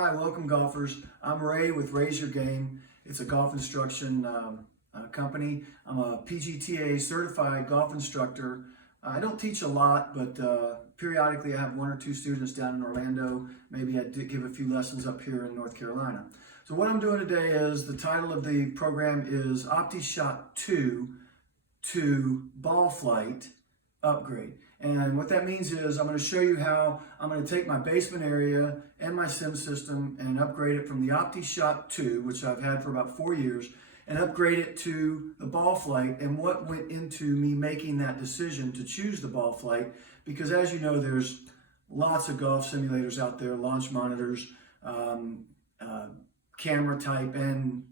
Hi, welcome golfers. I'm Ray with Raise Your Game. It's a golf instruction company. I'm a PGTA certified golf instructor. I don't teach a lot, but periodically I have one or two students down in Orlando. Maybe I did give a few lessons up here in North Carolina. So what I'm doing today is, the title of the program is Optishot 2 to Ballflight Upgrade. And what that means is I'm going to show you how I'm going to take my basement area and my sim system and upgrade it from the Optishot 2, which I've had for about 4 years, and upgrade it to the Ballflight, and what went into me making that decision to choose the Ballflight. Because as you know, there's lots of golf simulators out there, launch monitors, camera type, and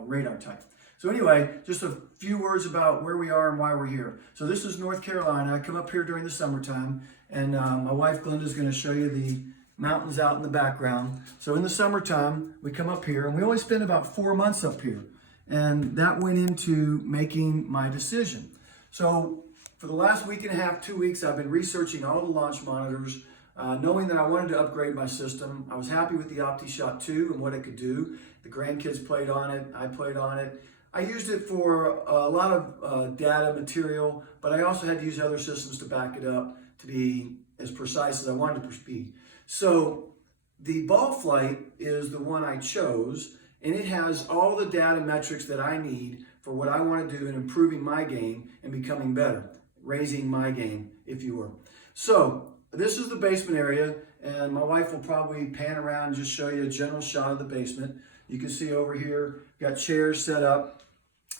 radar type. So anyway, just a few words about where we are and why we're here. So this is North Carolina. I come up here during the summertime, and my wife Glenda is going to show you the mountains out in the background. So in the summertime, we come up here, and we only spend about 4 months up here. And that went into making my decision. So for the last week and a half, 2 weeks, I've been researching all the launch monitors, knowing that I wanted to upgrade my system. I was happy with the Optishot 2 and what it could do. The grandkids played on it. I played on it. I used it for a lot of data material, but I also had to use other systems to back it up to be as precise as I wanted to be. So the Ballflight is the one I chose, and it has all the data metrics that I need for what I want to do in improving my game and becoming better, raising my game, if you will. So this is the basement area, and my wife will probably pan around and just show you a general shot of the basement. You can see over here, got chairs set up.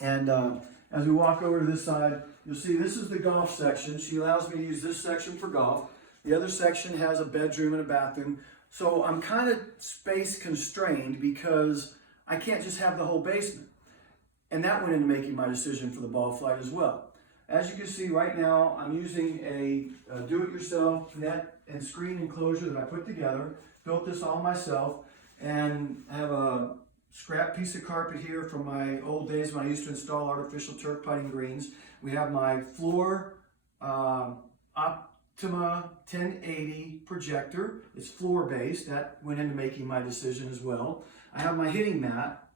And as we walk over to this side, you'll see this is the golf section. She allows me to use this section for golf. The other section has a bedroom and a bathroom. So I'm kind of space constrained because I can't just have the whole basement. And that went into making my decision for the Ballflight as well. As you can see right now, I'm using a do-it-yourself net and screen enclosure that I put together. Built this all myself, and I have a scrap piece of carpet here from my old days when I used to install artificial turf putting greens. We have my floor Optima 1080 projector. It's floor based. That went into making my decision as well. I have my hitting mat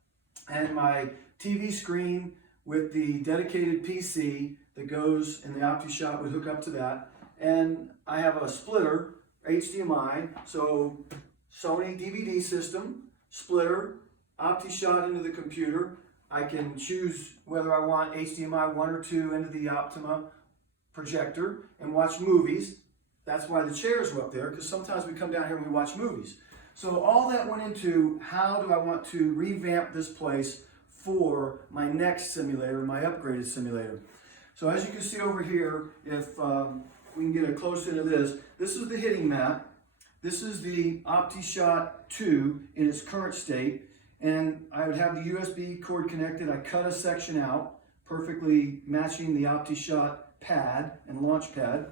and my TV screen with the dedicated PC that goes in the Optishot, would hook up to that. And I have a splitter, HDMI, so Sony DVD system, splitter, Optishot into the computer. I can choose whether I want HDMI 1 or 2 into the Optima projector and watch movies. That's why the chairs were up there, because sometimes we come down here and we watch movies. So all that went into how do I want to revamp this place for my next simulator, my upgraded simulator. So as you can see over here, if we can get a close into this, this is the hitting mat. This is the Optishot 2 in its current state. And I would have the USB cord connected. I cut a section out, perfectly matching the Optishot pad and launch pad.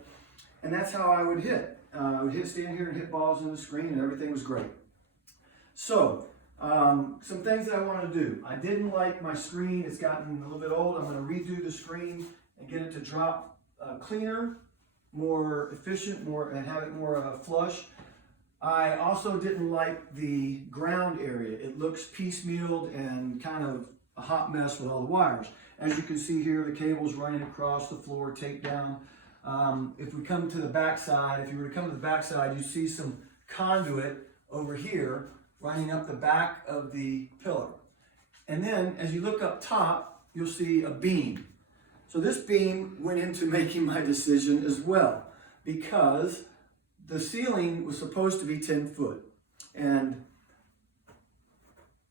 And that's how I would hit. I would stand here and hit balls in the screen, and everything was great. So, some things that I want to do. I didn't like my screen. It's gotten a little bit old. I'm going to redo the screen and get it to drop cleaner, more efficient, and have it more flush. I also didn't like the ground area. It looks piecemealed and kind of a hot mess with all the wires. As you can see here, the cable's running across the floor, taped down. If we come to the backside, if you were to come to the backside, you see some conduit over here running up the back of the pillar. And then as you look up top, you'll see a beam. So this beam went into making my decision as well, because the ceiling was supposed to be 10 foot. And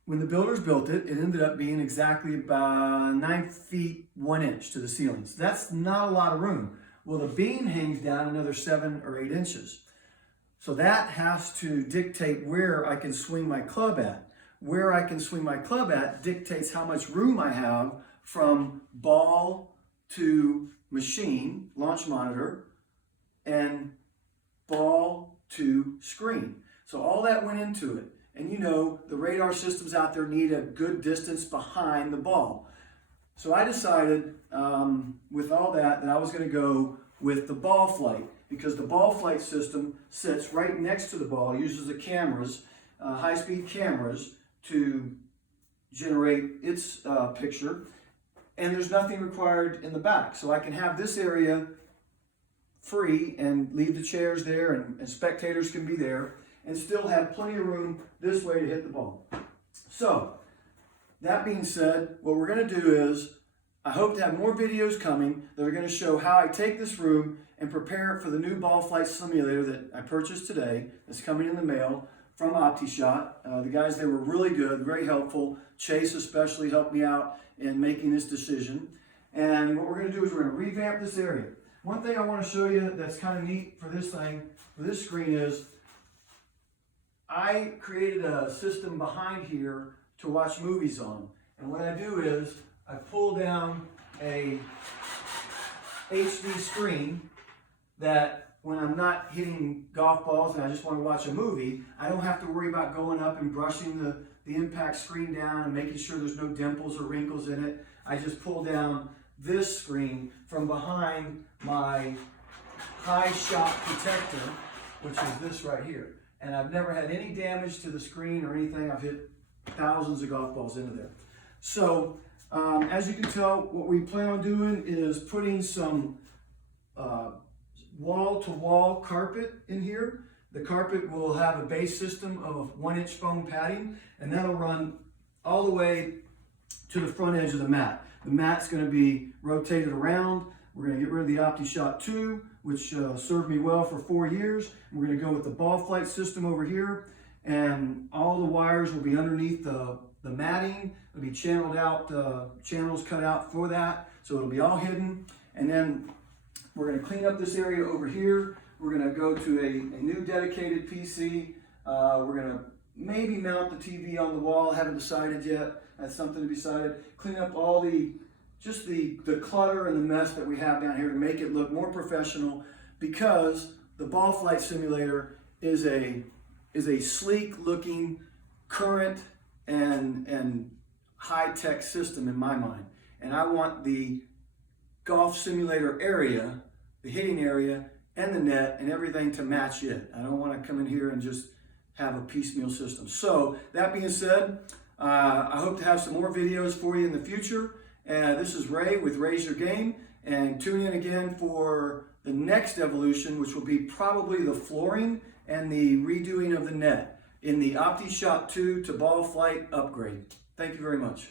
when the builders built it, it ended up being exactly about 9 feet 1 inch to the ceiling. So that's not a lot of room. Well, the beam hangs down another 7 or 8 inches. So that has to dictate where I can swing my club at. Where I can swing my club at dictates how much room I have from ball to machine, launch monitor, and ball to screen. So all that went into it. And you know, the radar systems out there need a good distance behind the ball. So I decided with all that I was going to go with the Ballflight, because the Ballflight system sits right next to the ball, uses the cameras, high-speed cameras to generate its picture, and there's nothing required in the back. So I can have this area free and leave the chairs there, and spectators can be there, and still have plenty of room this way to hit the ball. So, that being said, what we're going to do is, I hope to have more videos coming that are going to show how I take this room and prepare it for the new Ballflight simulator that I purchased today, that's coming in the mail from Optishot. The guys, they were really good, very helpful. Chase especially helped me out in making this decision. And what we're going to do is we're going to revamp this area. One thing I want to show you that's kind of neat for this thing, for this screen, is I created a system behind here to watch movies on. And what I do is I pull down a HD screen that when I'm not hitting golf balls and I just want to watch a movie, I don't have to worry about going up and brushing the impact screen down and making sure there's no dimples or wrinkles in it. I just pull down this screen from behind my high shot protector, which is this right here. And I've never had any damage to the screen or anything. I've hit thousands of golf balls into there. So, as you can tell, what we plan on doing is putting some wall-to-wall carpet in here. The carpet will have a base system of 1-inch foam padding, and that'll run all the way to the front edge of the mat. The mat's going to be rotated around. We're going to get rid of the Optishot 2, which served me well for 4 years. We're going to go with the Ballflight system over here, and all the wires will be underneath the matting. It'll be channeled out, channels cut out for that, so it'll be all hidden. And then we're going to clean up this area over here. We're going to go to a new dedicated PC. We're going to maybe mount the TV on the wall. Haven't decided yet. That's something to be decided. Clean up all the clutter and the mess that we have down here to make it look more professional, because the Ballflight simulator is a sleek looking, current and high-tech system in my mind. And I want the golf simulator area, the hitting area, and the net and everything to match it. I don't want to come in here and just have a piecemeal system. So that being said, I hope to have some more videos for you in the future. This is Ray with Raise Your Game, and tune in again for the next evolution, which will be probably the flooring and the redoing of the net in the Optishot 2 to Ballflight upgrade. Thank you very much.